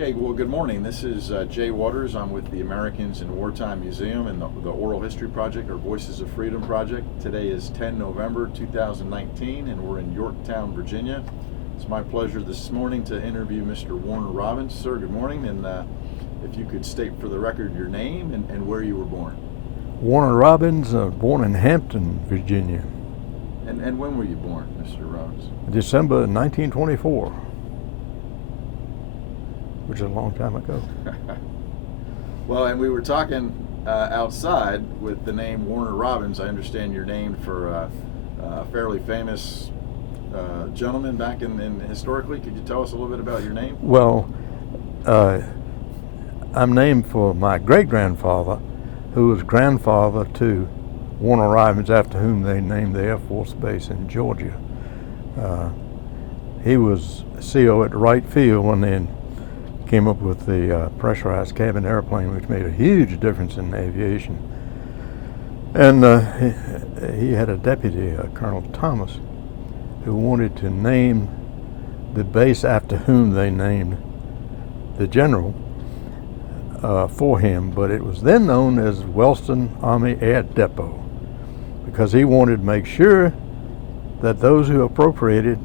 Okay, well, good morning. This is Jay Waters. I'm with the Americans in Wartime Museum and the Oral History Project, or Voices of Freedom Project. Today is 10 November 2019, and we're in Yorktown, Virginia. It's my pleasure this morning to interview Mr. Warner Robins. Sir, good morning, and if you could state for the record your name and where you were born. Warner Robins, born in Hampton, Virginia. And when were you born, Mr. Robins? December 1924, which is a long time ago. Well, and we were talking outside with the name Warner Robins. I understand you're named for a fairly famous gentleman back in historically. Could you tell us a little bit about your name? Well, I'm named for my great-grandfather, who was grandfather to Warner Robins, after whom they named the Air Force Base in Georgia. He was CO at Wright Field when they came up with the pressurized cabin airplane, which made a huge difference in aviation. And he had a deputy, Colonel Thomas, who wanted to name the base after whom they named the general for him, but it was then known as Wellston Army Air Depot, because he wanted to make sure that those who appropriated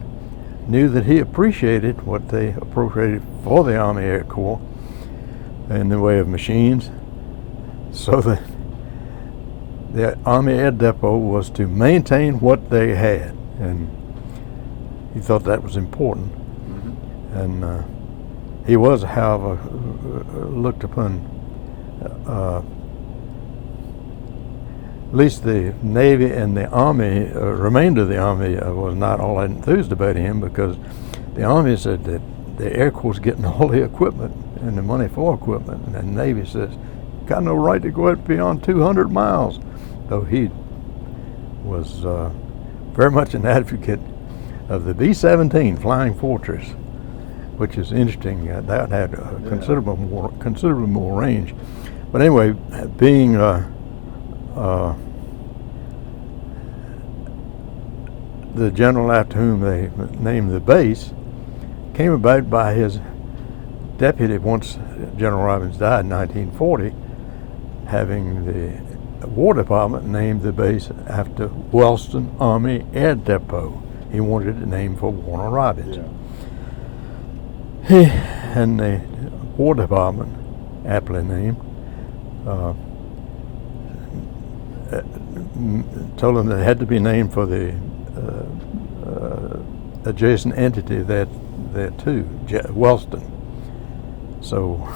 knew that he appreciated what they appropriated for the Army Air Corps in the way of machines, so that the Army Air Depot was to maintain what they had, and he thought that was important. Mm-hmm. And he was, however, looked upon, at least the Navy and the Army, remainder of the Army was not all that enthused about him, because the Army said that the Air Corps is getting all the equipment and the money for equipment, and the Navy says, got no right to go out beyond 200 miles. Though he was very much an advocate of the B-17 Flying Fortress, which is interesting. That had considerably more range. But anyway, being the general after whom they named the base came about by his deputy, once General Robins died in 1940, having the War Department named the base after Wellston Army Air Depot. He wanted a name for Warner Robins. Yeah. And the War Department, aptly named, told him that it had to be named for the adjacent entity there too, Wellston. So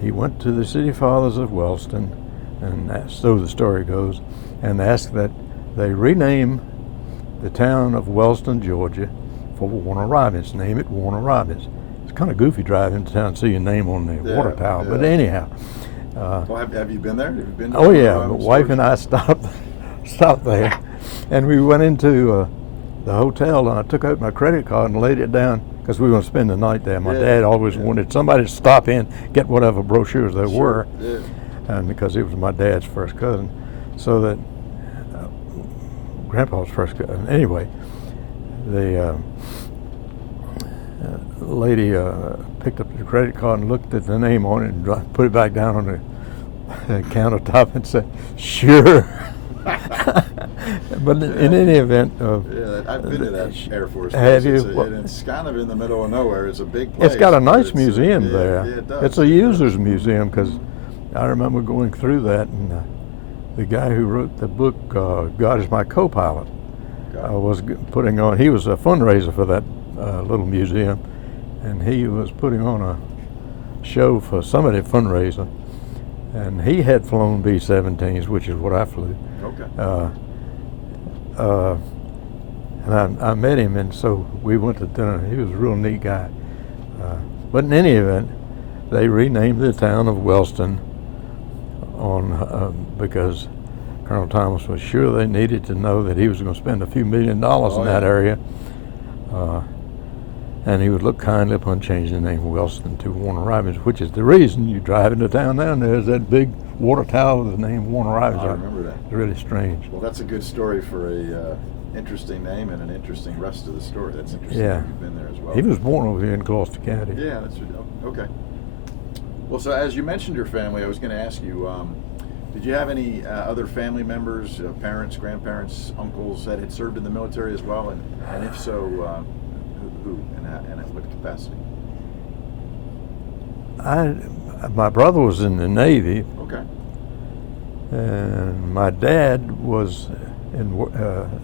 he went to the City Fathers of Wellston, and so the story goes, and asked that they rename the town of Wellston, Georgia, for Warner Robins. Name it Warner Robins. It's kind of goofy driving into town and see your name on the water tower, but anyhow. Well, have you been there? Have you been? Oh yeah, my wife and I stopped there, and we went into the hotel, and I took out my credit card and laid it down, because we were going to spend the night there. My dad always wanted somebody to stop in, get whatever brochures there were, and because he was my dad's first cousin, so that Grandpa's first cousin. Anyway, the lady picked up the credit card and looked at the name on it and put it back down on the countertop and said, "Sure." But in any event, I've been to that Air Force base. Have you? It's kind of in the middle of nowhere. It's a big place. It's got a nice museum there. Yeah, it does. It's a user's museum, because I remember going through that, and the guy who wrote the book, God Is My Co-Pilot, was putting on, he was a fundraiser for that little museum, and he was putting on a show for somebody fundraiser, and he had flown B-17s, which is what I flew. Okay. And I met him, and so we went to dinner. He was a real neat guy. But in any event, they renamed the town of Wellston because Colonel Thomas was sure they needed to know that he was going to spend a few $1 million in that area. And he would look kindly upon changing the name of Wellston to Warner Robins, which is the reason you drive into town now, and there's that big water tower with the name Warner Robins. I remember that. It's really strange. Well, that's a good story for interesting name and an interesting rest of the story. That's interesting. Yeah. You've been there as well. He was born over here in Gloucester County. Yeah, that's okay. Well, so as you mentioned your family, I was going to ask you, did you have any other family members, parents, grandparents, uncles that had served in the military as well? And if so, who and at what capacity? My brother was in the Navy, Okay. and my dad was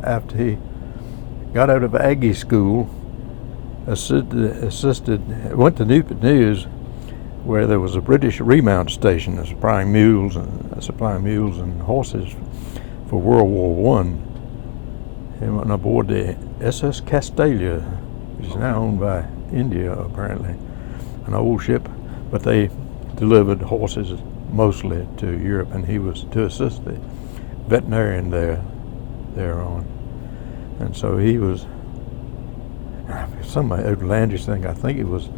after he got out of Aggie school, went to Newport News, where there was a British remount station supplying mules and horses for World War One. He went aboard the SS Castalia, which is now owned by India apparently, an old ship, but they delivered horses mostly to Europe, and he was to assist the veterinarian thereon. And so he was some outlandish thing. I think it was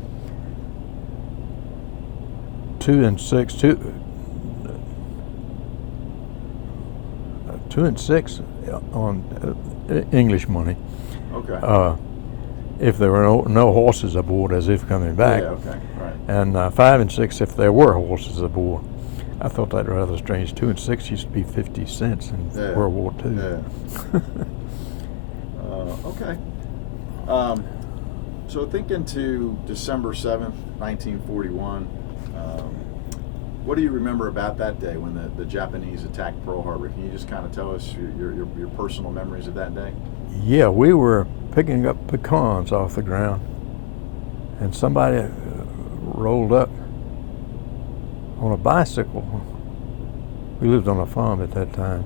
2 and 6 on English money. Okay. If there were no horses aboard, as if coming back. Yeah. Okay. Right. And 5 and 6 if there were horses aboard. I thought that rather strange. 2 and 6 used to be 50 cents in World War II. Yeah. Okay. So thinking to December 7th, 1941, what do you remember about that day when the Japanese attacked Pearl Harbor? Can you just kind of tell us your personal memories of that day? Yeah, we were picking up pecans off the ground, and somebody rolled up on a bicycle. We lived on a farm at that time,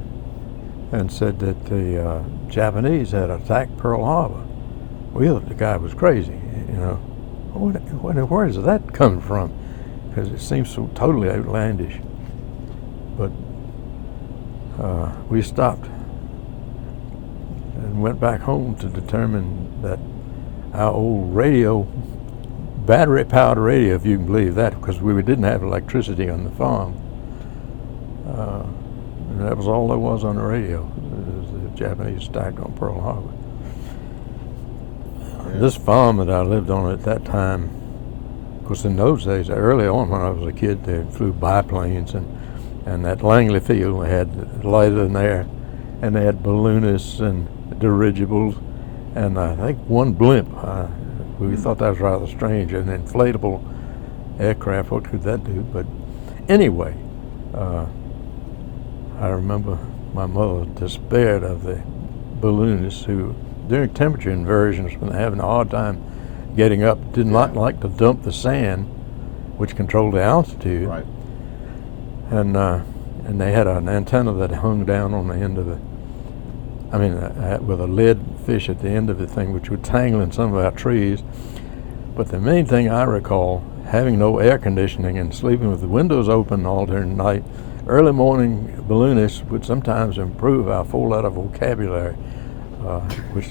and said that the Japanese had attacked Pearl Harbor. We thought the guy was crazy, you know. Where is that coming from? Because it seems so totally outlandish. But we stopped and went back home to determine that our old radio, battery-powered radio, if you can believe that, because we didn't have electricity on the farm. And that was all there was on the radio. The Japanese attack on Pearl Harbor. Yeah. This farm that I lived on at that time, of course, in those days, early on when I was a kid, they flew biplanes, and that Langley Field, they had light in there, and they had balloonists and dirigibles, and I think one blimp. We thought that was rather strange, an inflatable aircraft. What could that do? But anyway, I remember my mother despaired of the balloonists who, during temperature inversions, when they're having a hard time getting up, did not like to dump the sand, which controlled the altitude. Right. And they had an antenna that hung down on the end of with a lead fish at the end of the thing, which would tangle in some of our trees. But the main thing I recall, having no air conditioning and sleeping with the windows open all during the night, early morning balloonists would sometimes improve our 4-letter vocabulary, which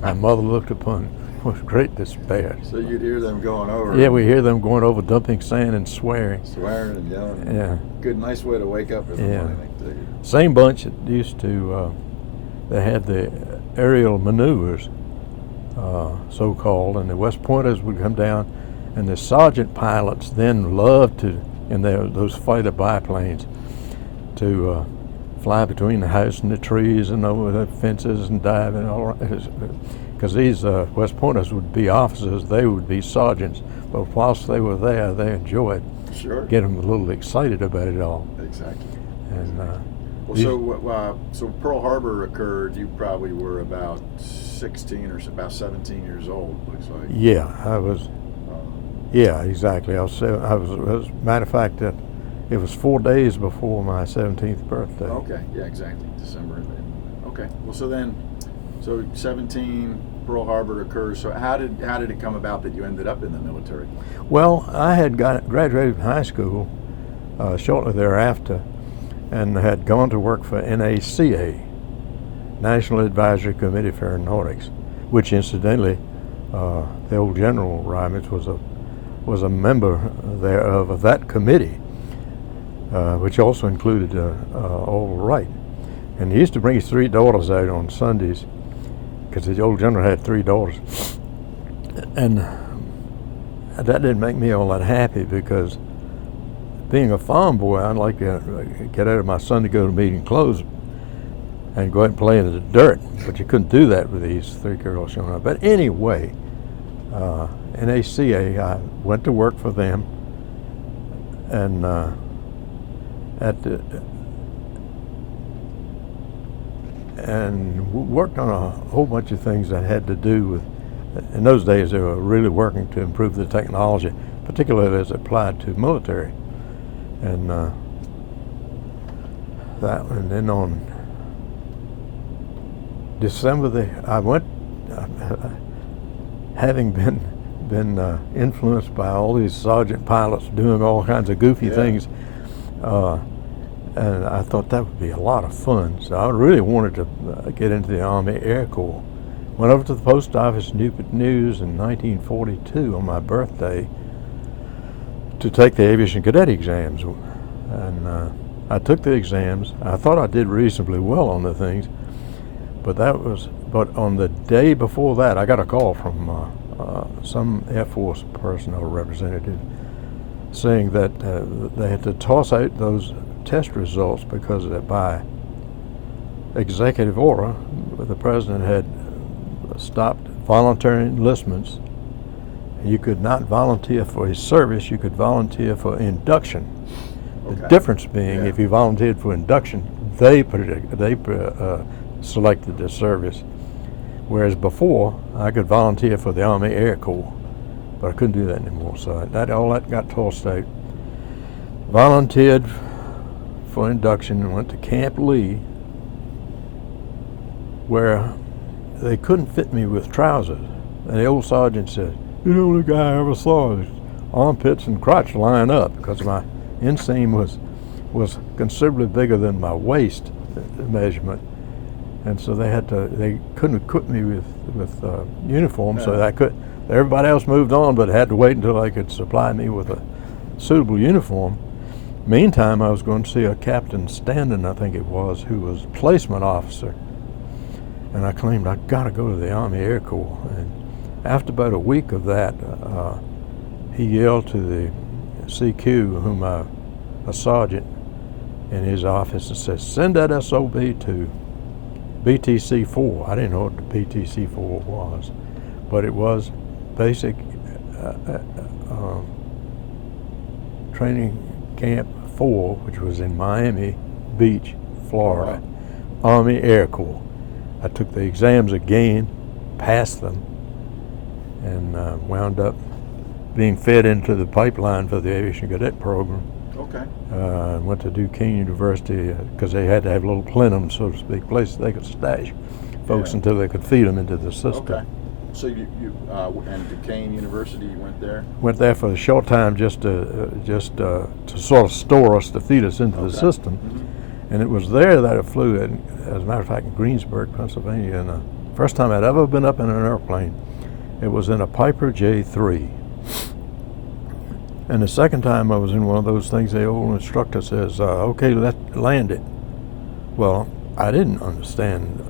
my mother looked upon with great despair. So you'd hear them going over. Yeah, we hear them going over, dumping sand and swearing. Swearing and yelling. Yeah. Good, nice way to wake up in the morning, I think. Same bunch that used to, they had the aerial maneuvers, so-called, and the West Pointers would come down, and the sergeant pilots then loved to, in those fighter biplanes, to fly between the house and the trees and over the fences and dive and all. Because these West Pointers would be officers, they would be sergeants, but whilst they were there, they enjoyed getting a little excited about it all. Exactly. And so Pearl Harbor occurred. You probably were about 16 or about 17 years old. Looks like. Yeah, I was. Yeah, exactly. I was. As a matter of fact, that it was 4 days before my 17th birthday. Okay. Yeah, exactly. December. Okay. Well, so 17, Pearl Harbor occurs. So how did it come about that you ended up in the military? Well, I had graduated from high school shortly thereafter, and had gone to work for NACA, National Advisory Committee for Aeronautics, which incidentally, the old General Reimitz was a member thereof of that committee, which also included Orville Wright. And he used to bring his 3 daughters out on Sundays because the old general had 3 daughters. And that didn't make me all that happy, because being a farm boy, I'd like to get out of my Sunday go to meeting clothes and go out and play in the dirt. But you couldn't do that with these 3 girls showing up. But anyway, NACA, I went to work for them, and worked on a whole bunch of things that had to do with, in those days they were really working to improve the technology, particularly as applied to military. And and then on December, I went, having been influenced by all these sergeant pilots doing all kinds of goofy things, and I thought that would be a lot of fun. So I really wanted to get into the Army Air Corps. Went over to the post office, Newport News, in 1942 on my birthday to take the aviation cadet exams. And I took the exams. I thought I did reasonably well on the things, but on the day before that, I got a call from some Air Force personnel representative saying that they had to toss out those test results because by executive order, the president had stopped voluntary enlistments. You could not volunteer for his service, you could volunteer for induction. Okay. The difference being, if you volunteered for induction, they selected the service. Whereas before, I could volunteer for the Army Air Corps, but I couldn't do that anymore. So all that got tossed out. Volunteered for induction and went to Camp Lee, where they couldn't fit me with trousers. And the old sergeant said, "You're the only guy I ever saw his armpits and crotch line up," because my inseam was considerably bigger than my waist measurement. And so they couldn't equip me with uniform, so everybody else moved on, but had to wait until they could supply me with a suitable uniform. Meantime, I was going to see a Captain Standen, I think it was, who was placement officer. And I claimed, I got to go to the Army Air Corps. And after about a week of that, he yelled to the CQ, a sergeant in his office, and said, "Send that SOB to BTC-4. I didn't know what the BTC-4 was, but it was Basic Training Camp 4, which was in Miami Beach, Florida, Army Air Corps. I took the exams again, passed them, and wound up being fed into the pipeline for the aviation cadet program. Okay. Went to Duquesne University because they had to have little plenum, so to speak, places they could stash folks until they could feed them into the system. Okay. So you and Duquesne University, you went there? Went there for a short time just to sort of store us, to feed us into the system. Mm-hmm. And it was there that I flew, as a matter of fact, in Greensburg, Pennsylvania. And the first time I'd ever been up in an airplane, it was in a Piper J3. And the second time I was in one of those things, the old instructor says, "Okay, let's land it." Well, I didn't understand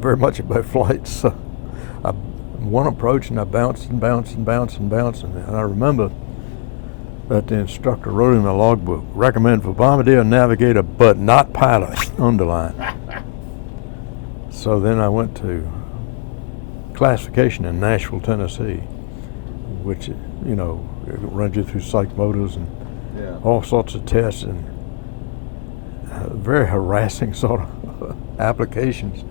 very much about flights. So one approach, and I bounced and bounced and bounced and bounced. And I remember that the instructor wrote in my logbook, "Recommend for bombardier and navigator, but not pilot," underline. So then I went to classification in Nashville, Tennessee, which, it runs you through psych motors and all sorts of tests and very harassing sort of applications.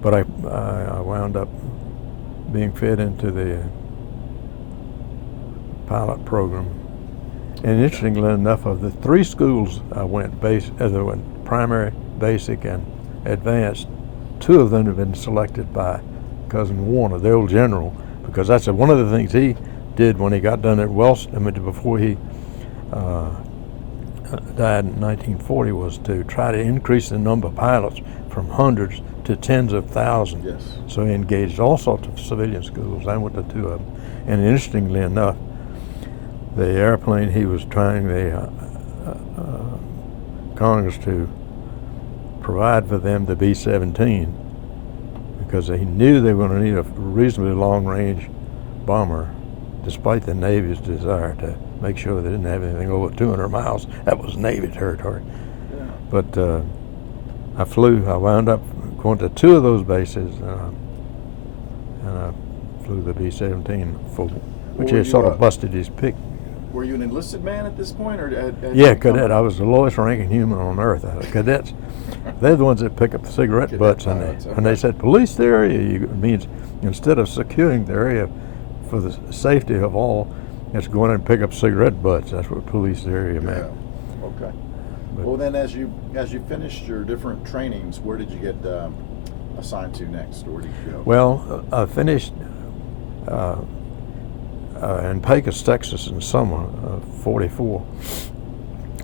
But I wound up being fed into the pilot program. And interestingly enough, of the 3 schools I went, primary, basic, and advanced, 2 of them have been selected by Cousin Warner, the old general, because that's one of the things he did when he got done at Wellston, before he died in 1940, was to try to increase the number of pilots from hundreds to tens of thousands. Yes. So he engaged all sorts of civilian schools. I went to 2 of them. And interestingly enough, the airplane he was trying the Congress to provide for them, the B-17, because they knew they were going to need a reasonably long-range bomber, despite the Navy's desire to make sure they didn't have anything over 200 miles. That was Navy territory. Yeah. But I wound up going to 2 of those bases, and I flew the B-17 full, which Were is sort you, of busted his pick. Were you an enlisted man at this point, or Yeah, cadet. I was the lowest ranking human on earth. Cadets, they're the ones that pick up the cigarette Cadet butts, pilots, and they said police the area. It means instead of securing the area for the safety of all, it's going and pick up cigarette butts. That's what police the area meant. Yeah. Okay. But- Well, then, as you finished your different trainings, where did you get assigned to next, or where did you go? Well, I finished in Pecos, Texas in summer of '44,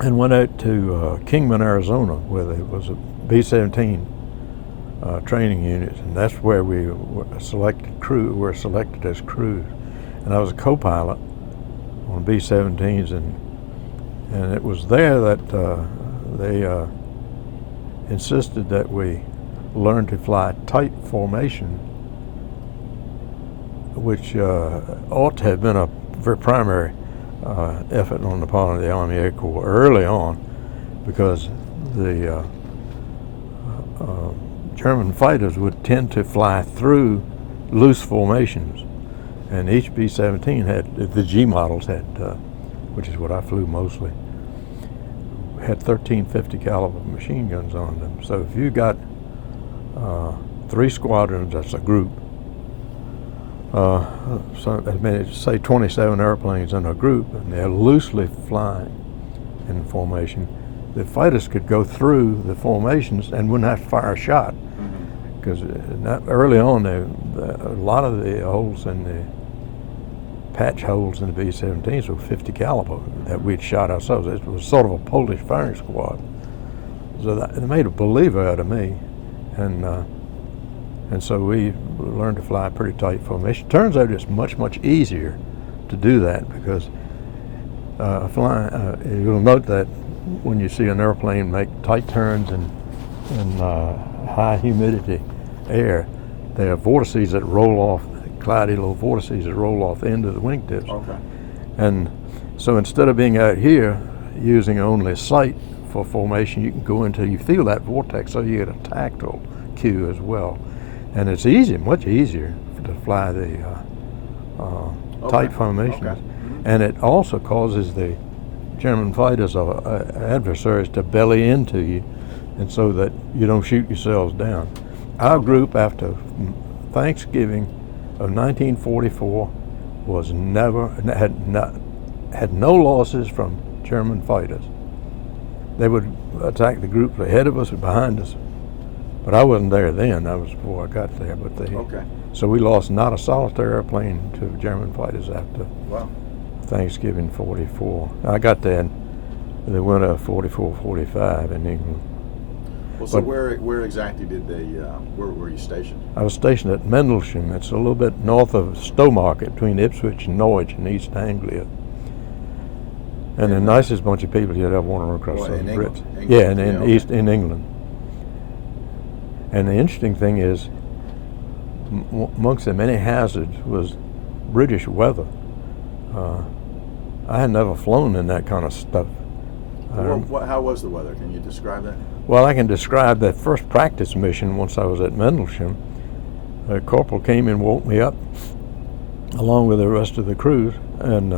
and went out to Kingman, Arizona, where there was a B-17 training unit, and that's where we were selected as crews. And I was a co-pilot on B-17s, and it was there that they insisted that we learn to fly tight formation, which ought to have been a very primary effort on the part of the Army Air Corps early on, because the German fighters would tend to fly through loose formations, and each B-17 had, the G models had, which is what I flew mostly, had 1350 caliber machine guns on them. So if you got 3 squadrons, that's a group, so I mean, say 27 airplanes in a group, and they're loosely flying in formation, the fighters could go through the formations and wouldn't have to fire a shot, because early on, a lot of the holes in the patch holes in the B-17s were 50 caliber that we'd shot ourselves. It was sort of a Polish firing squad. So that, it made a believer out of me, and so we learned to fly pretty tight formation. Turns out it's much, much easier to do that, because you'll note that when you see an airplane make tight turns in high humidity air, there are vortices that roll off, cloudy little vortices that roll off the end of the wingtips. Okay. And so instead of being out here using only sight for formation, you can go into, you feel that vortex, so you get a tactile cue as well. And it's easy, much easier to fly the tight formations. Okay. And it also causes the German fighters or adversaries to belly into you, and so that you don't shoot yourselves down. Our group, after Thanksgiving of 1944, had no losses from German fighters. They would attack the groups ahead of us or behind us, but I wasn't there then. That was before I got there. But Okay. So we lost not a solitary airplane to German fighters after Wow. Thanksgiving '44. I got there in the winter of '44-45 in England. Well, so But- where exactly did they? Where were you stationed? I was stationed at Mendlesham. It's a little bit north of Stowmarket, between Ipswich and Norwich in East Anglia. And the nicest bunch of people you'd ever want to run across. Well, those in Brits. England? Yeah, and in Yeah, okay. East in England. And the interesting thing is, amongst the many hazards was British weather. I had never flown in that kind of stuff. How was the weather? Can you describe that? Well, I can describe that first practice mission once I was at Mendlesham. A corporal came and woke me up along with the rest of the crew, and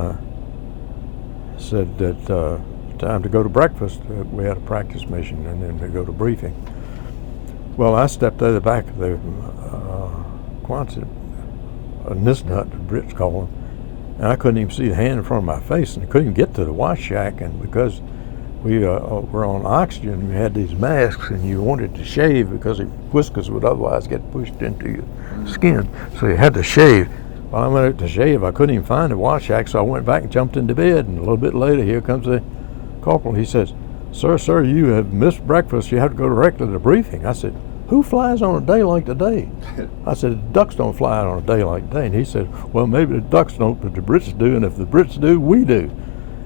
said that time to go to breakfast. We had a practice mission and then to go to briefing. Well, I stepped out of the back of the Quonset, a Nisnut, the Brits call them, and I couldn't even see the hand in front of my face, and I couldn't even get to the wash shack. And because we were on oxygen, we had these masks, and you wanted to shave because your whiskers would otherwise get pushed into your skin, so you had to shave. Well, I went out to shave. I couldn't even find the wash shack, so I went back and jumped into bed. And a little bit later, here comes the corporal. He says, Sir, you have missed breakfast. You have to go directly to the briefing." I said, "Who flies on a day like today?" I said, "Ducks don't fly on a day like today." And he said, "Well, maybe the ducks don't, but the Brits do, and if the Brits do, we do."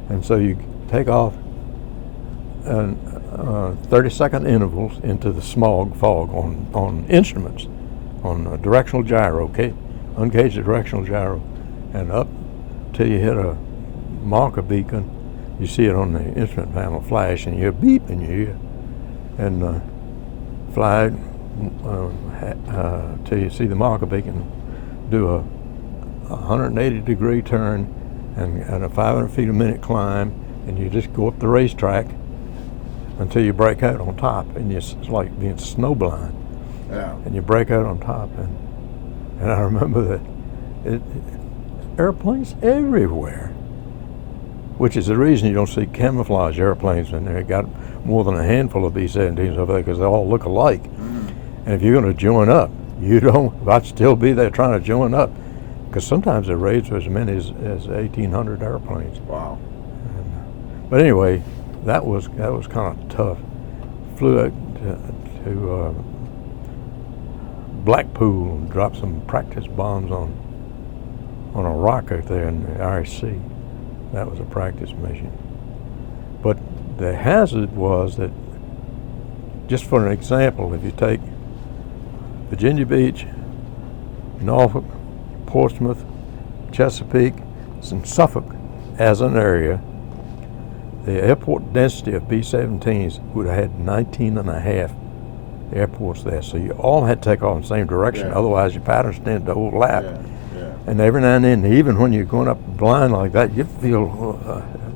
And so you take off and 30-second intervals into the smog fog on instruments. on a directional gyro, okay? Uncaged directional gyro. And up till you hit a marker beacon, you see it on the instrument panel flash, and you hear beep in your ear. And fly till you see the marker beacon do a 180-degree turn and a 500 feet a minute climb, and you just go up the racetrack until you break out on top, and it's like being snowblind. Yeah. And you break out on top, and I remember that airplanes everywhere, which is the reason you don't see camouflage airplanes in there. Got more than a handful of B-17s over there because they all look alike. Mm. And if you're going to join up, I'd still be there trying to join up, because sometimes the raids were as many as 1,800 airplanes. Wow. But anyway, that was kind of tough. Flew out to Blackpool and dropped some practice bombs on a rock out there in the Irish Sea. That was a practice mission. But the hazard was that, just for an example, if you take Virginia Beach, Norfolk, Portsmouth, Chesapeake, and Suffolk as an area, the airport density of B-17s would have had 19 and a half airports there. So you all had to take off in the same direction, otherwise your patterns tend to overlap. Yeah. And every now and then, even when you're going up blind like that, you feel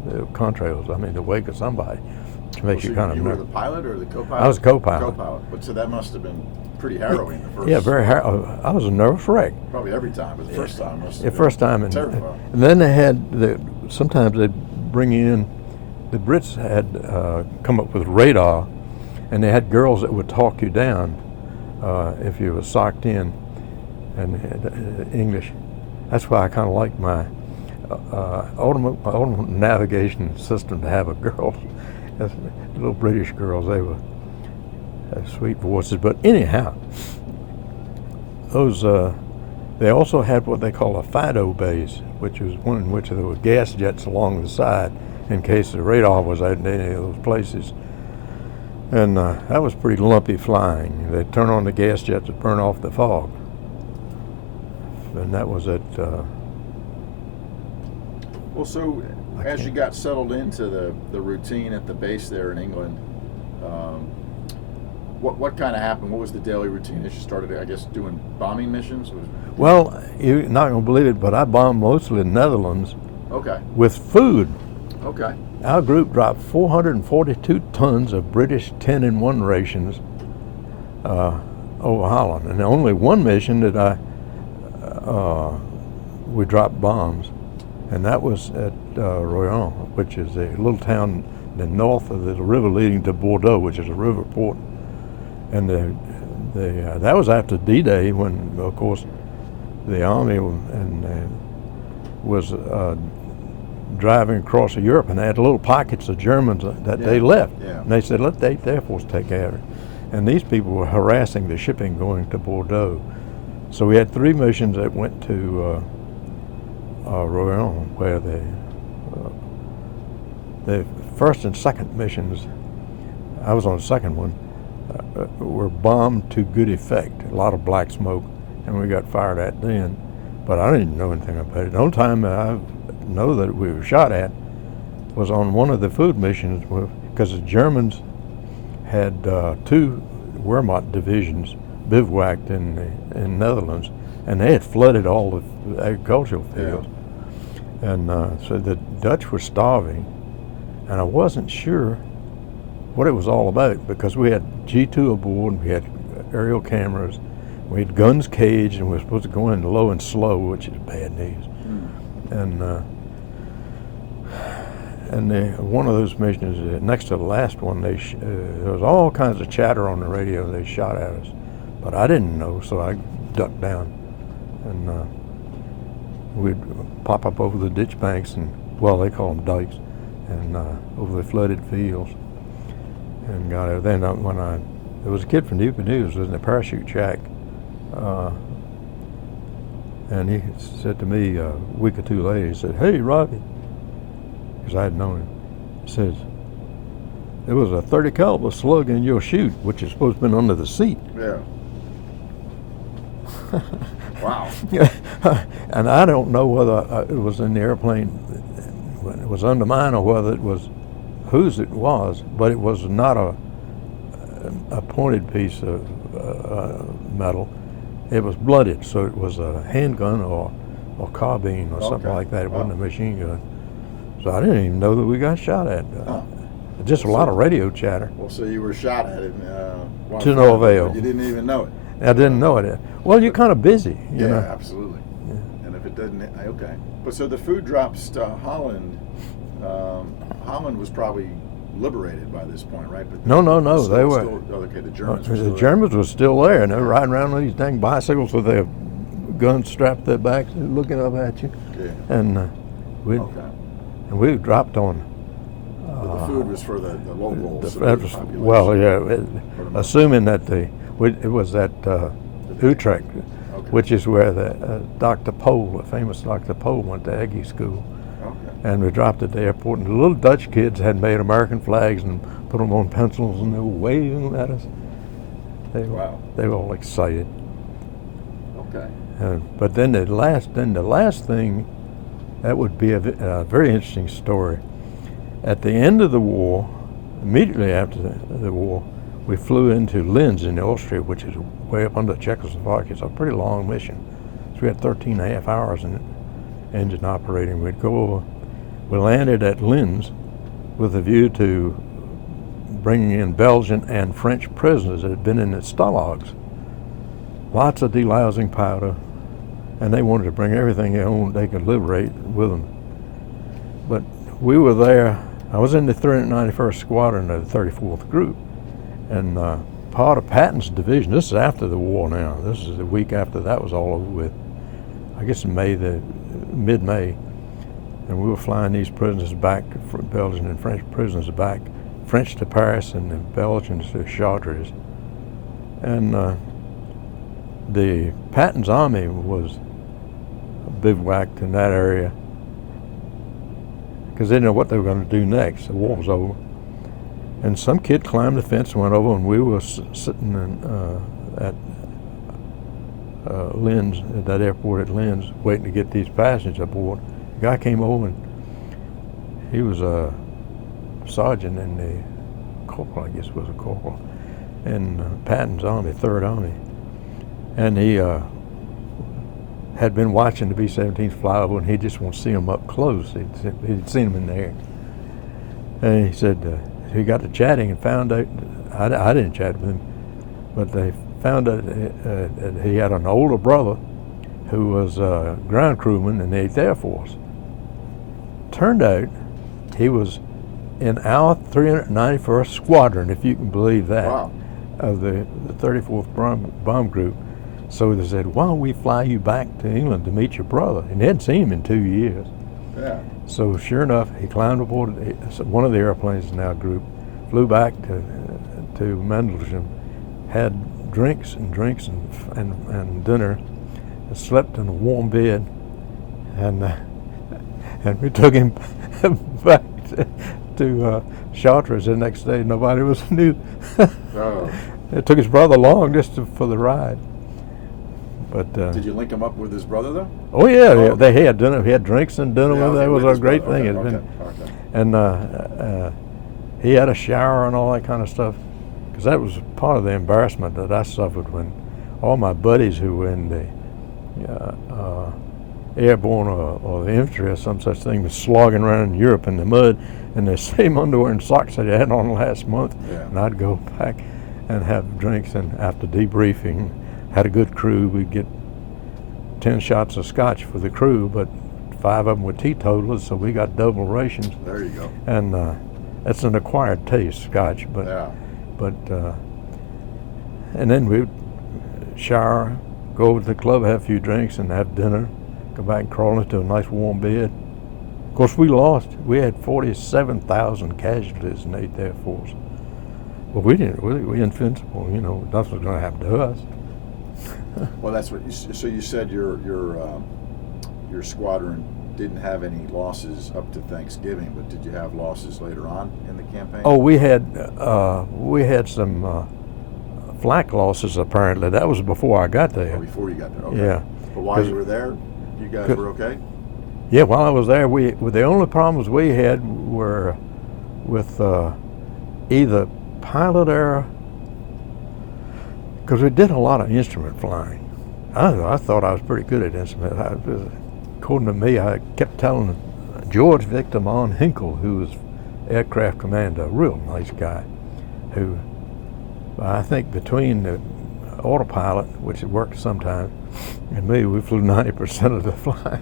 the contrails, the wake of somebody, which makes you kind of nervous. You were nervous. the pilot or the co-pilot? I was a co-pilot. Co-pilot. But so that must have been pretty harrowing the first. Yeah, very harrowing. I was a nervous wreck. Probably every time, but the first time must have The been first time. terrifying. And then they had, sometimes they'd bring in, the Brits had come up with radar, and they had girls that would talk you down if you were socked in and English. That's why I kind of like my ultimate navigation system to have a girl. Little British girls, they were sweet voices. But anyhow, those they also had what they call a FIDO base, which was one in which there were gas jets along the side in case the radar was out in any of those places. And that was pretty lumpy flying. They'd turn on the gas jets to burn off the fog. And that was at... Well, so as you got settled into the routine at the base there in England, what kind of happened? What was the daily routine as you started, I guess, doing bombing missions? Well, you're not going to believe it, but I bombed mostly in the Netherlands. Okay. With food. Okay. Our group dropped 442 tons of British 10-in-1 rations over Holland. And only one mission that we dropped bombs, and that was at Royan, which is a little town in the north of the river leading to Bordeaux, which is a river port. And that was after D-Day, when, of course, the army was driving across Europe, and they had little pockets of Germans that they left. Yeah. And they said, let the 8th Air Force take care of it. And these people were harassing the shipping going to Bordeaux. So we had 3 missions that went to Royan, where the first and second missions, I was on the second one, were bombed to good effect. A lot of black smoke, and we got fired at then. But I didn't know anything about it. The only time I know that we were shot at was on one of the food missions, because the Germans had 2 Wehrmacht divisions bivouacked in the Netherlands, and they had flooded all the agricultural fields. Yeah. And so the Dutch were starving, and I wasn't sure what it was all about, because we had G2 aboard, we had aerial cameras, we had guns caged, and we were supposed to go in low and slow, which is bad news. Mm. And one of those missions, next to the last one, there was all kinds of chatter on the radio. They shot at us, but I didn't know, so I ducked down, and we'd pop up over the ditch banks, and well, they call them dikes, and over the flooded fields, and got out. Then when there was a kid from Newport News was in a parachute shack, and he said to me a week or 2 later, he said, "Hey, Robbie," because I had known him. He says, "There was a .30 caliber slug in your chute, which is supposed to have been under the seat." Yeah. Wow. And I don't know whether it was in the airplane when it was under mine or whether it was whose it was, but it was not a pointed piece of metal. It was blooded, so it was a handgun or carbine or something Okay. like that. It wasn't a Oh. machine gun. So I didn't even know that we got shot at. Oh. Just a lot of radio chatter. Well, so you were shot at it. To no avail. But you didn't even know it. I didn't know it. Well, you're kind of busy, you Yeah, know. absolutely. And if it didn't, okay. But so the food drops to Holland. Holland was probably liberated by this point, right? But No, they were. Still, okay, the Germans. Were The still Germans were still there, and they were riding around on these dang bicycles with their guns strapped to their backs, looking up at you. there. Yeah. And Okay. we dropped on. But the food was for the local The- civilian that was- population. well, yeah, for the most assuming that it was at Utrecht, Okay. which is where the Dr. Pohl, the famous Dr. Pohl, went to Aggie School. Okay. And we dropped at the airport, and the little Dutch kids had made American flags and put them on pencils, and they were waving at us. Wow. They were all excited. Okay. But then the last thing, that would be a very interesting story. At the end of the war, immediately after the war, we flew into Linz in Austria, which is way up under Czechoslovakia. It's a pretty long mission. So we had 13 and a half hours in engine operating. We'd go over. We landed at Linz with a view to bringing in Belgian and French prisoners that had been in the stalags. Lots of delousing powder, and they wanted to bring everything they could liberate with them. But we were there. I was in the 391st Squadron of the 34th Group, and part of Patton's division. This is after the war now. This is the week after that was all over with. I guess in mid-May, and we were flying these prisoners back, Belgian and French prisoners back, French to Paris and the Belgians to Chartres. And the Patton's army was bivouacked in that area because they didn't know what they were going to do next. The war was over. And some kid climbed the fence and went over, and we were sitting at Linz, at that airport at Linz, waiting to get these passengers aboard. The guy came over, and he was a sergeant in the corporal, I guess was a corporal, in Patton's army, 3rd Army. And he had been watching the B-17s fly over, and he just wanted to see them up close. He'd seen them in the air. And he said, he got to chatting and found out, I didn't chat with him, but they found out that he had an older brother who was a ground crewman in the 8th Air Force. Turned out he was in our 391st Squadron, if you can believe that, Wow. of the 34th Bomb Group. So they said, why don't we fly you back to England to meet your brother? And they hadn't seen him in 2 years. Yeah. So sure enough, he climbed aboard one of the airplanes in our group, flew back to Mendlesham, had drinks and dinner, and slept in a warm bed, and we took him back to Chartres the next day. Nobody knew. Oh. It took his brother long just for the ride. But Did you link him up with his brother though? oh yeah, Oh. they had dinner. He had drinks and dinner Yeah, with them. It was with a his great brother. thing. It Okay, had been, okay. and he had a shower and all that kind of stuff, because that was part of the embarrassment that I suffered when all my buddies who were in the airborne or the infantry or some such thing was slogging around in Europe in the mud in the same underwear and socks that I had on last month. Yeah. And I'd go back and have drinks, and after debriefing, had a good crew. We'd get 10 shots of scotch for the crew, but 5 of them were teetotalers, so we got double rations. There you go. And that's an acquired taste, scotch. But Yeah. and then we'd shower, go over to the club, have a few drinks, and have dinner. Go back and crawl into a nice warm bed. Of course, we had 47,000 casualties in the 8th Air Force. But we didn't. We invincible. You know, nothing was going to happen to us. Well, that's what. So you said your squadron didn't have any losses up to Thanksgiving, but did you have losses later on in the campaign? Oh, we had some flak losses apparently. That was before I got there. Oh, before you got there. Okay. Yeah. But while you were there, you guys were okay? Yeah, while I was there, the only problems we had were with either pilot error, because we did a lot of instrument flying. I thought I was pretty good at instrument. According to me, I kept telling George Victor Von Hinkle, who was aircraft commander, a real nice guy, who I think between the autopilot, which had worked sometimes, and me, we flew 90% of the flying.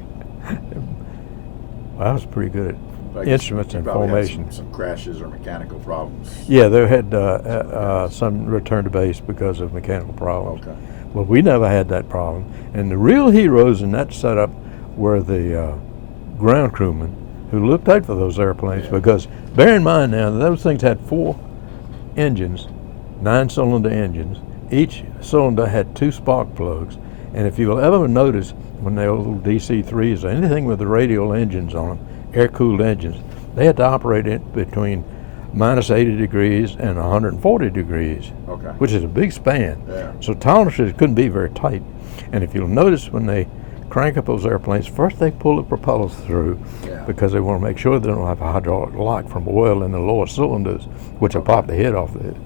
I was pretty good at instruments and formation. Had some crashes or mechanical problems. Yeah, they had some return to base because of mechanical problems. Okay. Well, we never had that problem. And the real heroes in that setup were the ground crewmen who looked out for those airplanes, because bear in mind now, those things had 4 engines, 9-cylinder engines. Each cylinder had 2 spark plugs. And if you'll ever notice, when they were little DC-3s or anything with the radial engines on them, air-cooled engines, they had to operate it between minus 80 degrees and 140 degrees, which is a big span. Yeah. So tolerances couldn't be very tight. And if you'll notice, when they crank up those airplanes, first they pull the propellers through, because they want to make sure they don't have a hydraulic lock from oil in the lower cylinders, which will pop the head off the head.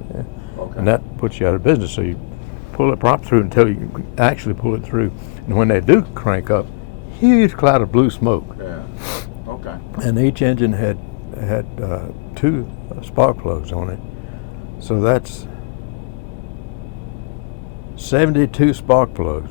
And that puts you out of business. So you pull it prop through until you can actually pull it through. And when they do crank up, huge cloud of blue smoke. Yeah. Okay. And each engine had 2 spark plugs on it. So that's 72 spark plugs.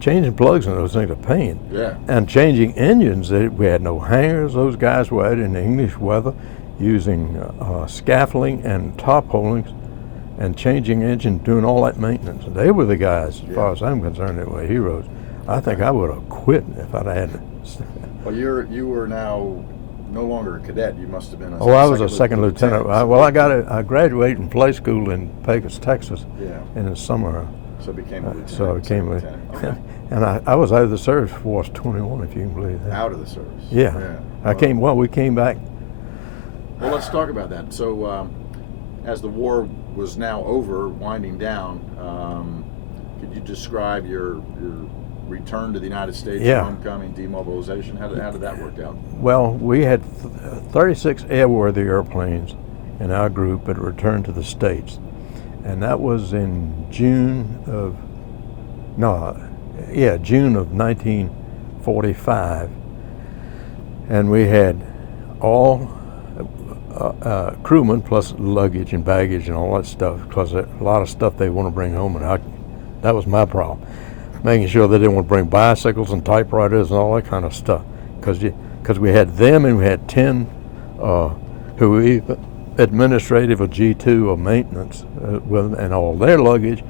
Changing plugs in those things are a pain. Yeah. And changing engines, we had no hangers. Those guys were out in the English weather using scaffolding and top holings and changing engine, doing all that maintenance. They were the guys, as far as I'm concerned, that were heroes. I think I would have quit if I'd had. Well, you were now no longer a cadet. You must have been a I was a second lieutenant. I graduated from play school in Pecos, Texas, in the summer. So became a lieutenant. So I became a lieutenant. Okay. And I was out of the service before I was 21, if you can believe that. Out of the service. Yeah. We came back. Well, let's talk about that. So, as the war was now over, winding down, could you describe your return to the United States, homecoming, demobilization? How did that work out? Well, we had 36 airworthy airplanes in our group that returned to the States. And that was in June of 1945. And we had all crewmen plus luggage and baggage and all that stuff, because a lot of stuff they want to bring home, and that was my problem, making sure they didn't want to bring bicycles and typewriters and all that kind of stuff, because we had them, and we had 10 who were either administrative or G2 or maintenance and all their luggage,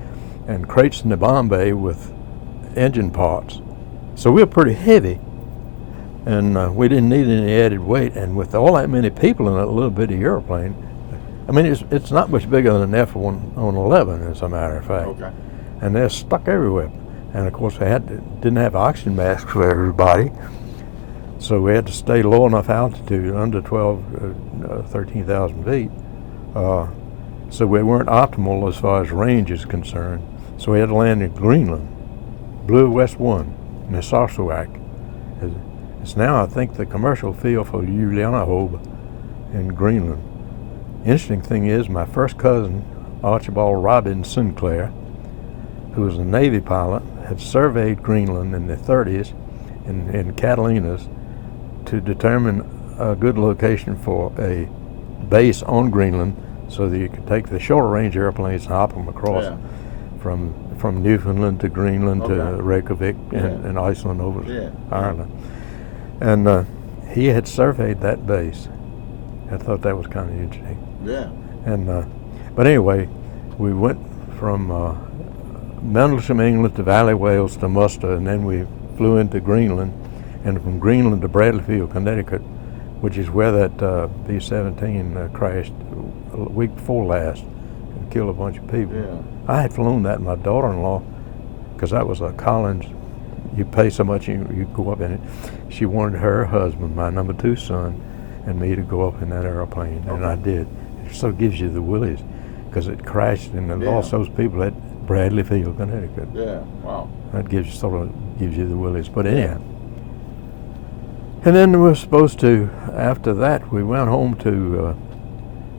and crates in the Bombay with engine parts. So we were pretty heavy, and we didn't need any added weight. And with all that many people in a little bitty airplane, I mean, it's not much bigger than an F-111, as a matter of fact. Okay. And they're stuck everywhere. And of course, didn't have oxygen masks for everybody, so we had to stay low enough altitude, under 13,000 feet. So we weren't optimal as far as range is concerned. So we had to land in Greenland, Blue West 1, Narsarsuaq. It's now, I think, the commercial field for Ulleanahob in Greenland. Interesting thing is, my first cousin, Archibald Robin Sinclair, who was a Navy pilot, had surveyed Greenland in the 30s in Catalinas to determine a good location for a base on Greenland, so that you could take the shorter range airplanes and hop them across from Newfoundland to Greenland to Reykjavik and Iceland over to Ireland. And he had surveyed that base. I thought that was kind of interesting. Yeah. And but anyway, we went from Mendlesham, England to Valley, Wales to Munster, and then we flew into Greenland, and from Greenland to Bradley Field, Connecticut, which is where that B-17 crashed a week before last and killed a bunch of people. Yeah. I had flown that, my daughter-in-law, because that was a Collins, you pay so much you go up in it. She wanted her husband, my number 2 son, and me to go up in that airplane, and I did. It so gives you the willies. because it crashed and Yeah. lost those people at Bradley Field, Connecticut. Yeah. Wow. That gives you the willies. But anyhow. And then we were supposed to, after that, we went home to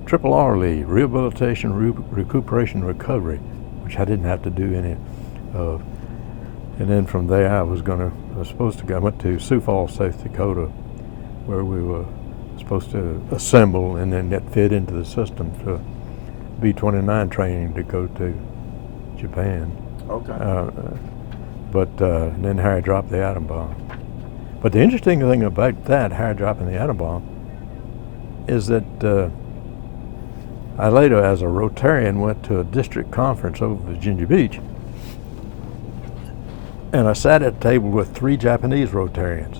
Triple R League, Rehabilitation, Recuperation, Recovery, which I didn't have to do any of. And then from there, I was supposed to go. I went to Sioux Falls, South Dakota, where we were supposed to assemble and then get fit into the system for B-29 training to go to Japan. Okay. But then Harry dropped the atom bomb. But the interesting thing about that, Harry dropping the atom bomb, is that I later, as a Rotarian, went to a district conference over Virginia Beach, and I sat at a table with 3 Japanese Rotarians.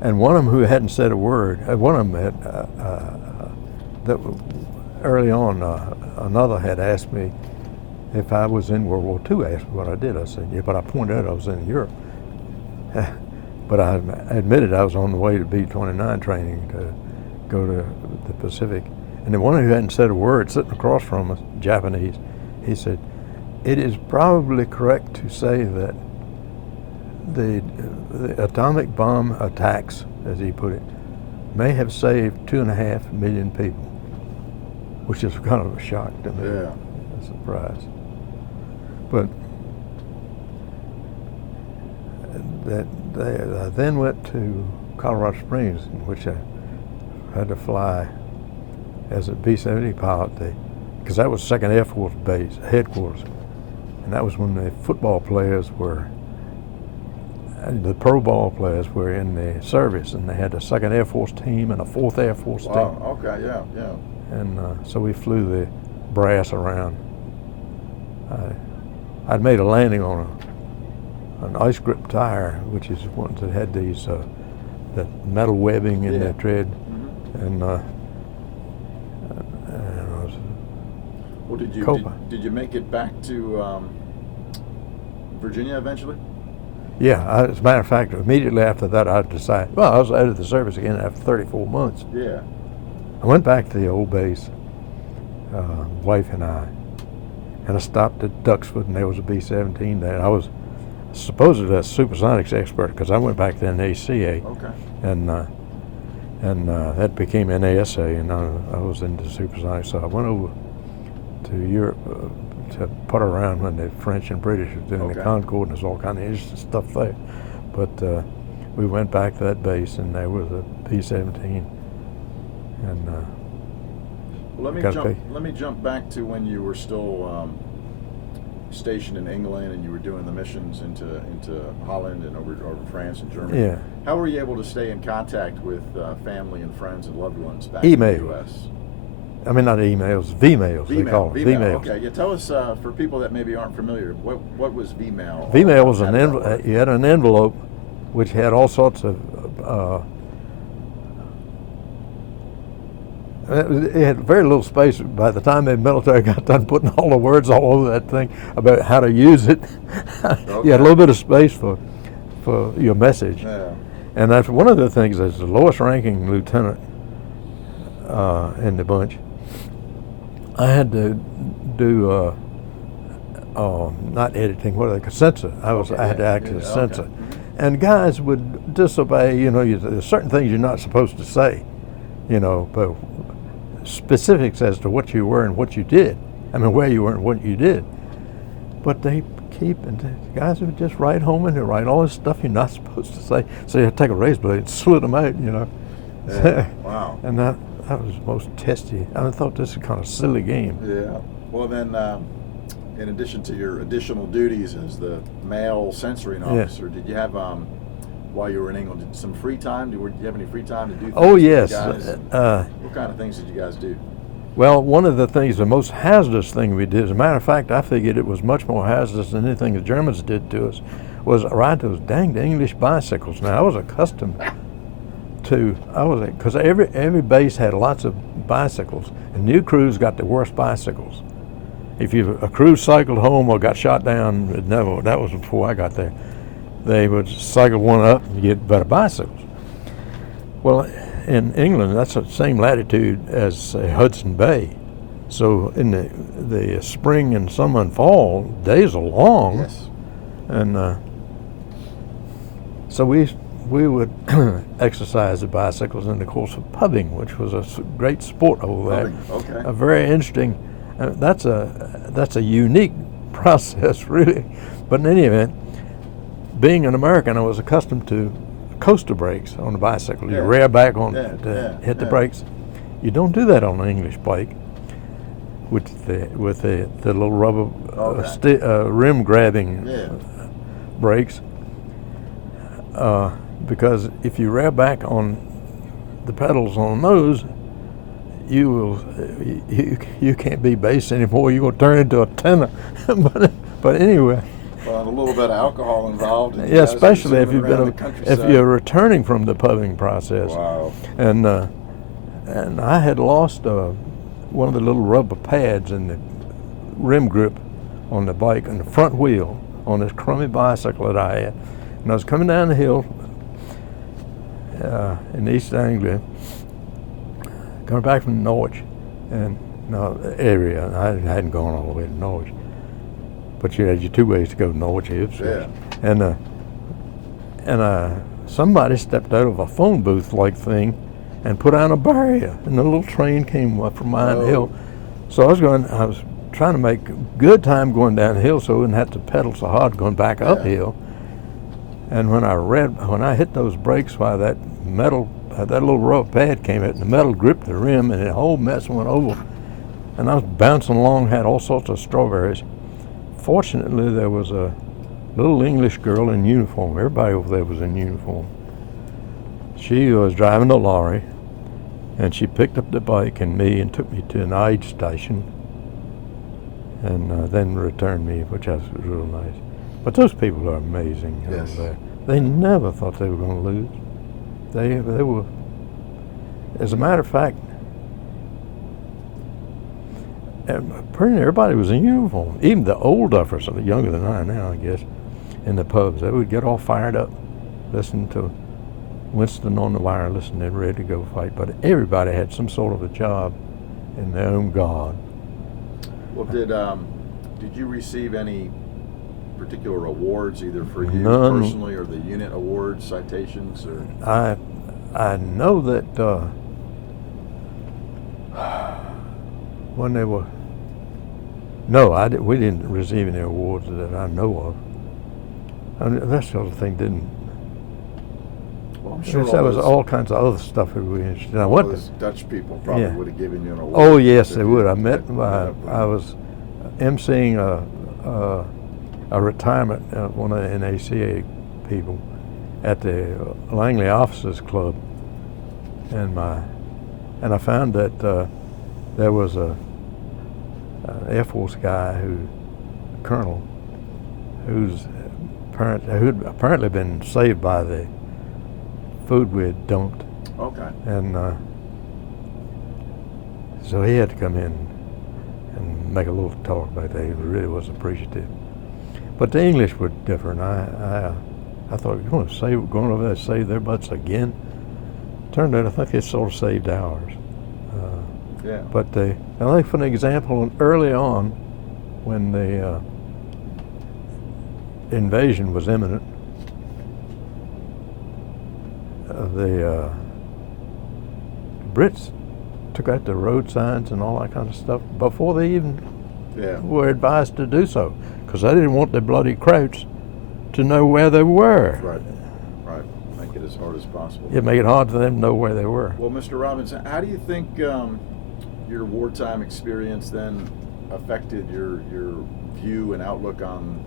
And one of them who hadn't said a word, one of them had, early on, another had asked me if I was in World War II. Asked me what I did. I said, yeah, but I pointed out I was in Europe. But I admitted I was on the way to B-29 training to go to the Pacific. And the one who hadn't said a word, sitting across from us, Japanese, he said, it is probably correct to say that the atomic bomb attacks, as he put it, may have saved 2.5 million people, which is kind of a shock to me, Yeah. a surprise. But I then went to Colorado Springs, in which I had to fly as a B-70 pilot, because that was 2nd Air Force Base headquarters, and that was when the football players were, the pro ball players were in the service, and they had a 2nd Air Force team and a 4th Air Force team. Wow. Okay. Yeah. Yeah. And so we flew the brass around. I'd made a landing on an ice grip tire, which is ones that had these that metal webbing in their tread, and I was Well, did you make it back to Virginia eventually? Yeah, as a matter of fact, immediately after that, I decided, well, I was out of the service again after 34 months. Yeah. I went back to the old base, wife and I stopped at Duxford, and there was a B-17 there. I was supposedly a supersonics expert because I went back to NACA, Okay. and that became NASA, and I was into supersonics. So I went over to Europe to put around when the French and British were doing the Concorde, and there's all kind of interesting stuff there. But we went back to that base, and there was a B-17, and Well, let me jump back to when you were still stationed in England and you were doing the missions into Holland and over France and Germany. Yeah. How were you able to stay in contact with family and friends and loved ones back Email. in the U.S.? I mean, not emails, V-mails, they call it. V-mails. Okay, yeah. Tell us, for people that maybe aren't familiar, what was V-mail? V-mail was an envelope. You had an envelope which had all sorts of. It had very little space. By the time the military got done putting all the words all over that thing about how to use it, you had a little bit of space for your message. Yeah. And that's one of the things. As the lowest ranking lieutenant in the bunch, I had to do not editing, what are they called? Censor. I had to act as a censor. And guys would disobey. You know, there's certain things you're not supposed to say. You know, but specifics as to what you were and what you did. I mean, where you were and what you did. But they and the guys would just write home and they write all this stuff you're not supposed to say. So you had to take a razor blade and slit them out, you know. Yeah. Wow. And that was most testy. I thought this was kind of a silly game. Yeah. Well, then, in addition to your additional duties as the mail censoring officer, did you have, while you were in England, some free time? Did you have any free time to do things? Oh, yes. What kind of things did you guys do? Well, one of the things, the most hazardous thing we did, as a matter of fact, I figured it was much more hazardous than anything the Germans did to us, was ride those danged English bicycles. Now, I was accustomed because every base had lots of bicycles, and new crews got the worst bicycles. If a crew cycled home or got shot down, that was before I got there, they would cycle one up and get better bicycles. Well, in England, that's the same latitude as Hudson Bay, So in the spring and summer and fall, days are long. Yes. And so we would exercise the bicycles in the course of pubbing, which was a great sport over there. Pubbing, okay. A very interesting. That's a unique process, really. But in any event, being an American, I was accustomed to coaster brakes on the bicycle. You Yeah. rear back on Yeah, to hit the yeah. brakes. You don't do that on an English bike with the little rubber Okay. rim grabbing Yeah. brakes. Because if you rear back on the pedals on those, you can't be bass anymore. You're gonna turn into a tenor. but anyway. Well, and a little bit of alcohol involved. And you Yeah, guys are especially if zooming you've around been the if countryside. you're returning from the pubbing process. Wow. And I had lost one of the little rubber pads in the rim grip on the bike on the front wheel on this crummy bicycle that I had, and I was coming down the hill in East Anglia, coming back from Norwich and area. I hadn't gone all the way to Norwich, but you had your two ways to go to Norwich, Ipswich. Yeah. And somebody stepped out of a phone booth like thing and put down a barrier, and the little train came up from behind the hill. So I was trying to make good time going down the hill so I wouldn't have to pedal so hard going back uphill. And when I hit those brakes, why that little rubber pad came out and the metal gripped the rim and the whole mess went over. And I was bouncing along, had all sorts of strawberries. Fortunately, there was a little English girl in uniform. Everybody over there was in uniform. She was driving a lorry, and she picked up the bike and me and took me to an aid station, and then returned me, which was real nice. But those people are amazing over Yes. there. They never thought they were going to lose. They were, as a matter of fact, pretty near everybody was in uniform. Even the old duffers, or the younger than I now, I guess, in the pubs, they would get all fired up, listening to Winston on the wireless, and then ready to go fight. But everybody had some sort of a job in their own God. Well, did you receive any particular awards, either for you None. personally or the unit awards, citations, or? I know that when they were, we didn't receive any awards that I know of. I mean, that sort of thing didn't. Well, I'm sure There was those- all kinds of other stuff that we were interested in. I all went those Dutch people probably Yeah. would have given you an award. Oh yes, if they you- would. I was emceeing a retirement one of the NACA people at the Langley Officers Club, and I found that there was an Air Force guy colonel, who'd apparently been saved by the food we had dumped, Okay. and so he had to come in and make a little talk about that. He really was appreciative. But the English were different. I thought, you're going over there to save their butts again? Turned out I think they sort of saved ours. Yeah. But I think, for an example, early on, when the invasion was imminent, the Brits took out the road signs and all that kind of stuff before they even were advised to do so, because they didn't want the bloody Krauts to know where they were. Right. Right. Make it as hard as possible. It made it hard for them to know where they were. Well, Mr. Robbins, how do you think your wartime experience then affected your view and outlook on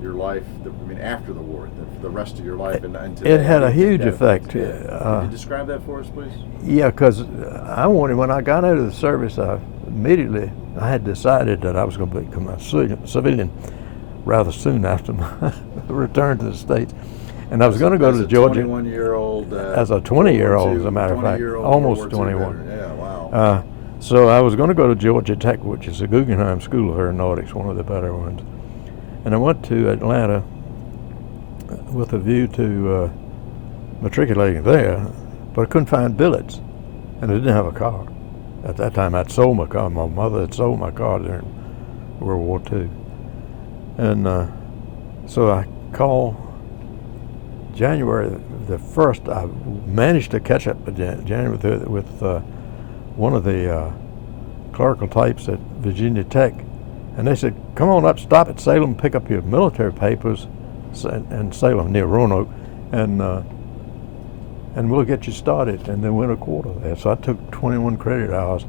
your life? After the war, the rest of your life, and today. It had How a do you think huge that effect. affects- Can you describe that for us, please? Yeah, because when I got out of the service, I had decided that I was going to become a civilian rather soon after my return to the States. And I was going to go to Georgia. 21-year-old. As a 20-year-old, as a matter of fact. 20-year-old Almost World War II 21. veteran. Yeah, wow. So I was going to go to Georgia Tech, which is the Guggenheim School of Aeronautics, one of the better ones. And I went to Atlanta with a view to matriculating there, but I couldn't find billets, and I didn't have a car. At that time, I'd sold my car. My mother had sold my car during World War II. And so I called January the 1st. I managed to catch up with January with one of the clerical types at Virginia Tech. And they said, come on up, stop at Salem, pick up your military papers in Salem near Roanoke, and we'll get you started. And then went a quarter there. So I took 21 credit hours.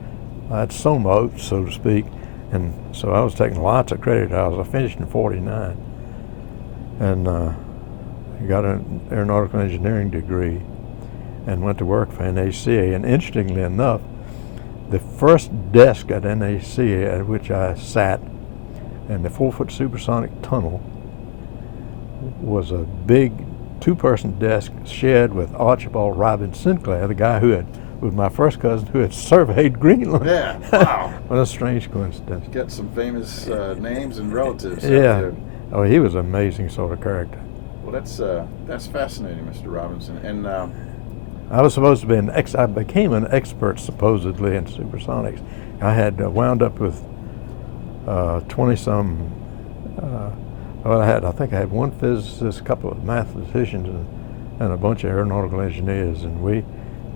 I had sown my oats, so to speak. And so I was taking lots of credit hours. I finished in 49. And got an aeronautical engineering degree and went to work for NACA. And interestingly enough, the first desk at NACA at which I sat in the 4-foot supersonic tunnel was a big 2-person desk shared with Archibald Robin Sinclair, the guy who was my first cousin who had surveyed Greenland. Yeah, wow. What a strange coincidence. Got some famous names and relatives. Yeah. Oh, he was an amazing sort of character. Well, that's fascinating, Mr. Robinson. And I was supposed to be I became an expert supposedly in supersonics. I had wound up with 20-some. I think I had one physicist, a couple of mathematicians, and a bunch of aeronautical engineers, and we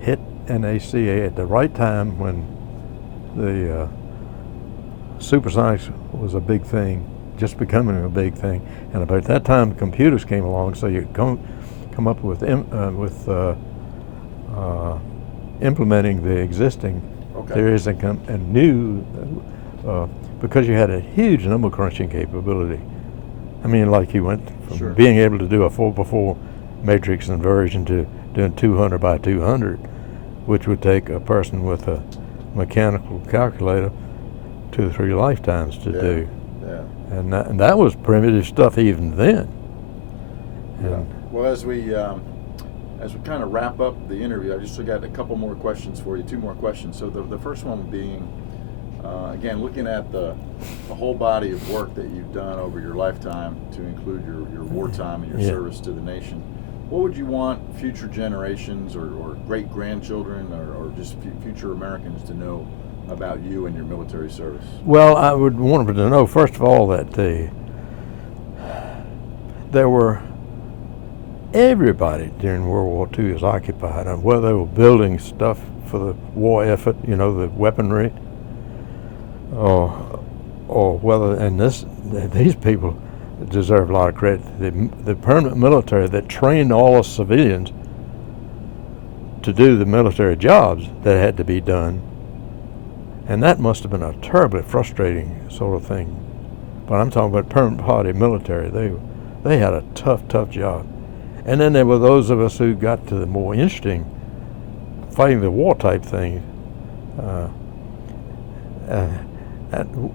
hit NACA at the right time when the supersonics was a big thing, just becoming a big thing. And about that time, computers came along, so you come up with implementing the existing theories and new, because you had a huge number crunching capability. I mean, like you went from being able to do a 4x4 matrix inversion to doing 200 by 200, which would take a person with a mechanical calculator 2 or 3 lifetimes to do. Yeah. And that was primitive stuff even then. Yeah. Well, as we kind of wrap up the interview, I just got a couple more questions for you, 2 more questions. So the first one being, again, looking at the whole body of work that you've done over your lifetime, to include your wartime and your service to the nation, what would you want future generations or great-grandchildren or just future Americans to know about you and your military service? Well, I would want them to know, first of all, that there were everybody during World War II is occupied, and whether they were building stuff for the war effort, the weaponry, or whether, and these people deserve a lot of credit. The permanent military that trained all the civilians to do the military jobs that had to be done, and that must have been a terribly frustrating sort of thing. But I'm talking about permanent party military. They had a tough job. And then there were those of us who got to the more interesting fighting the war type thing. And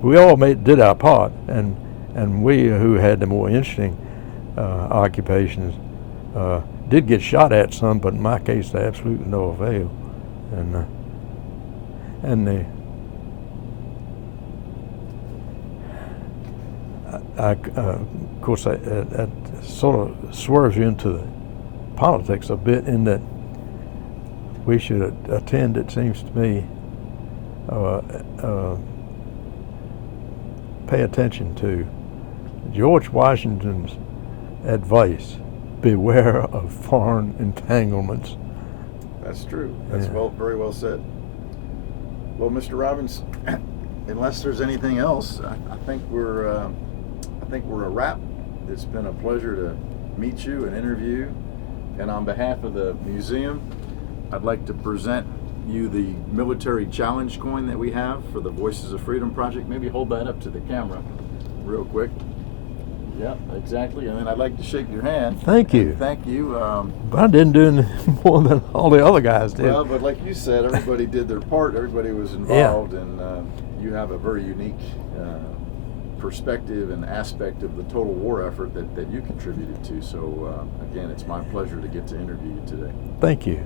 we all did our part, and we who had the more interesting occupations did get shot at some, but in my case, to absolutely no avail. Of course, that sort of swerves you into the politics a bit, in that we should attend, it seems to me, pay attention to George Washington's advice: beware of foreign entanglements. That's true. That's very well said. Well, Mr. Robbins, unless there's anything else, I think we're a wrap. It's been a pleasure to meet you and interview. And on behalf of the museum, I'd like to present you the military challenge coin that we have for the Voices of Freedom project. Maybe hold that up to the camera real quick. Yeah, exactly. And then I'd like to shake your hand. Thank you. Thank you. But I didn't do any more than all the other guys did. Well, but like you said, everybody did their part. Everybody was involved, and you have a very unique perspective and aspect of the total war effort that you contributed to. So again, it's my pleasure to get to interview you today. Thank you.